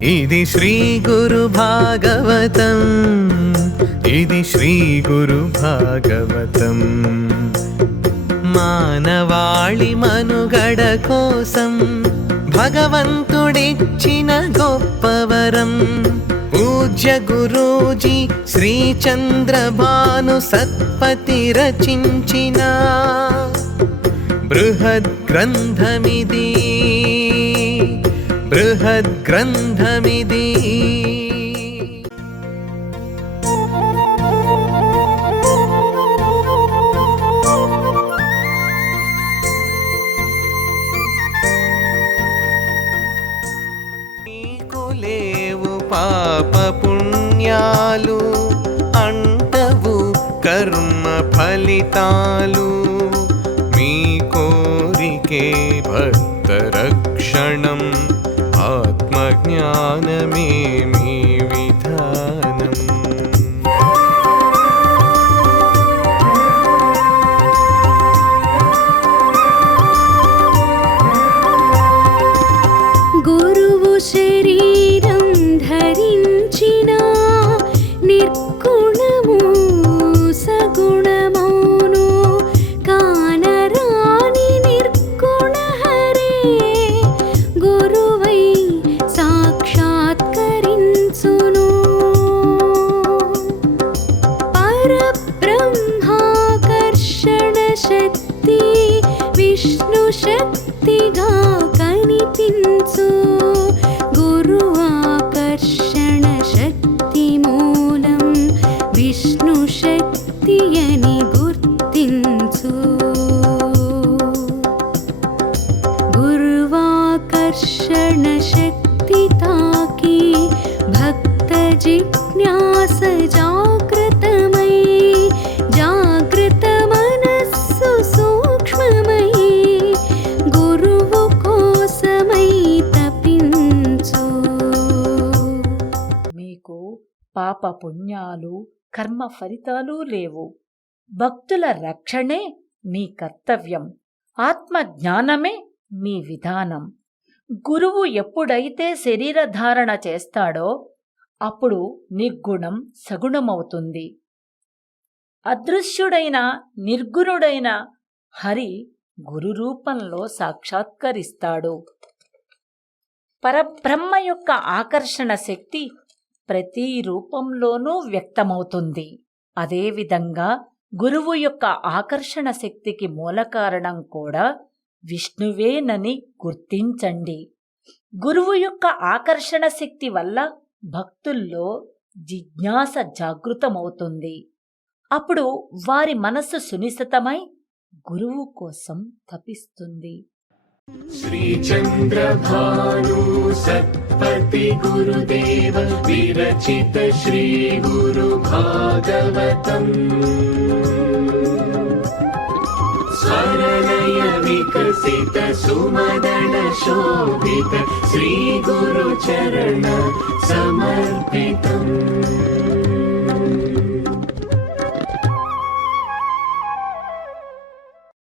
ఇది శ్రీ గురు భాగవతం, ఇది శ్రీ గురు భాగవతం. మానవాళి మనుగడ కోసం భగవంతుడిచ్చిన గొప్పవరం. పూజ్య గురూజీ శ్రీ చంద్రభాను సత్పతి రచించిన బృహద్ గ్రంథమిది, బృహద్ గ్రంథమిది. నీకు లేవు పాప పుణ్యాలు, అంటవు కర్మ ఫలితాలు. మీ కోరికే భక్త రక్షణం, ఆత్మజ్ఞానమే మీ విధానం. గురువు శరీరం ధరించిన నిర్గుణము సగుణమౌను, కానరాని నిర్గుణ హరే గురువై సాక్షాత్కరించును. పరబ్రహ్మాకర్షణ శక్తి విష్ణు శక్తిగా కనిపించు. గురువాకర్షణ శక్తి మూలం విష్ణు శక్తి అని గుర్తించు. గురువాకర్షణ శక్తి తాకి భక్త జిజ్ఞాస జాగృతమై, జాగృత మనస్సు సూక్ష్మమై గురువు కోసమై తపించు. మీకు పాప పుణ్యాలు కర్మ ఫలితాలు లేవు. భక్తుల రక్షణే మీ కర్తవ్యం, ఆత్మ జ్ఞానమే మీ విధానం. గురువు ఎప్పుడైతే శరీరధారణ చేస్తాడో అప్పుడు నిర్గుణం సగుణమవుతుంది. అదృశ్యుడైన నిర్గుణుడైన హరి గురు రూపంలో సాక్షాత్కరిస్తాడు. పరబ్రహ్మ యొక్క ఆకర్షణ శక్తి ప్రతి రూపంలోనూ వ్యక్తమవుతుంది. అదేవిధంగా గురువు యొక్క ఆకర్షణ శక్తికి మూల కారణం కూడా విష్ణువేనని గుర్తించండి. గురువు యొక్క ఆకర్షణ శక్తి వల్ల భక్తుల్లో జిజ్ఞాస జాగృతమవుతుంది. అప్పుడు వారి మనస్సు సునిశితమై గురువు కోసం తపిస్తుంది. శ్రీ చంద్రభాను సత్పతి గురుదేవ విరచిత శ్రీ గురు భాగవతం. స్వరలయ వికసిత సుమదన శోభిత శ్రీ గురు చరణ సమర్పితం.